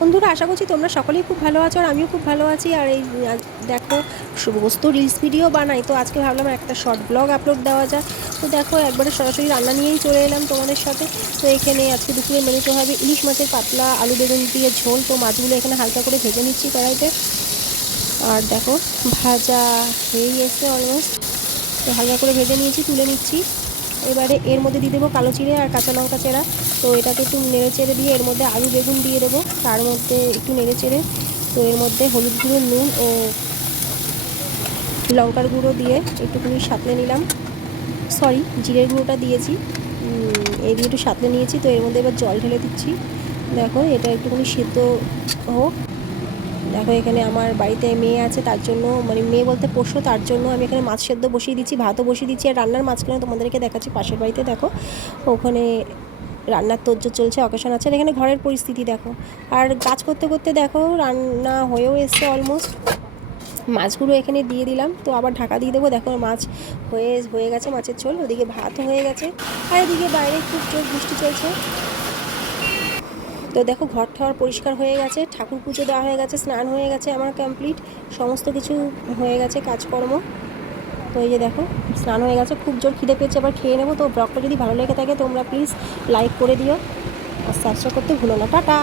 বন্ধুরা, আশা করছি তোমরা সকলেই খুব ভালো আছো আর আমিও খুব ভালো আছি। আর এই দেখো, সমস্ত রিলস ভিডিও বানাই, তো আজকে ভাবলাম একটা শর্ট ব্লগ আপলোড দেওয়া যাক। তো দেখো, একবারে সরাসরি রান্না নিয়েই চলে এলাম তোমাদের সাথে। তো এখানে আজকে দুপুরে মেনুতে হবে ইলিশ মাছের পাতলা আলু বেগুন দিয়ে ঝোল। তো মাছগুলো এখানে হালকা করে ভেজে নিচ্ছি কড়াইতে। আর দেখো, ভাজা হয়েই এসছে অলমোস্ট। তো হালকা করে ভেজে নিয়েছি, তুলে নিচ্ছি। এবারে এর মধ্যে দিয়ে দেবো কালো জিরে আর কাঁচা লঙ্কা চেরা। তো এটাকে একটু নেড়ে চেড়ে দিয়ে এর মধ্যে আলু বেগুন দিয়ে দেবো, তার মধ্যে একটু নেড়ে চেড়ে। তো এর মধ্যে হলুদ গুঁড়ো, নুন ও লঙ্কার গুঁড়ো দিয়ে একটুখানি সাঁতলে নিলাম। সরি, জিরের গুঁড়োটা দিয়েছি। এই দিয়ে একটু সাঁতলে নিয়েছি। তো এর মধ্যে এবার জল ঢেলে দিচ্ছি। দেখো, এটা একটুখানি সিদ্ধ হোক। দেখো, এখানে আমার বাড়িতে মেয়ে আছে, তার জন্য, মানে মেয়ে বলতে পোষ্য, তার জন্য আমি এখানে মাছ সেদ্ধ বসিয়ে দিচ্ছি, ভাতও বসিয়ে দিচ্ছি। আর রান্নার মাঝখানে তোমাদেরকে দেখাচ্ছি পাশের বাড়িতে, দেখো ওখানে রান্নার তোড়জোড় চলছে, অকেশন আছে। আর এখানে ঘরের পরিস্থিতি দেখো। আর কাজ করতে করতে দেখো রান্না হয়েও এসছে অলমোস্ট। মাছগুলো এখানে দিয়ে দিলাম, তো আবার ঢাকা দিয়ে দেবো। দেখো, মাছ হয়ে গেছে, মাছের ঝোল। ওদিকে ভাতও হয়ে গেছে। আর এদিকে বাইরে খুব জোর বৃষ্টি চলছে। তো দেখো, ঘর ঠর পরিষ্কার হয়ে গেছে, ঠাকুর পুজো দেওয়া হয়ে গেছে, স্নান হয়ে গেছে আমার কমপ্লিট, সমস্ত কিছু হয়ে গেছে কাজকর্ম। তো এই যে দেখো, স্নান হয়ে গেছে, খুব জোর খিদে পেয়েছে, আবার খেয়ে নেবো। তো ব্লগটা যদি ভালো লেগে থাকে তোমরা প্লিজ লাইক করে দিও আর সাবস্ক্রাইব করতে ভুলো না। টাটা।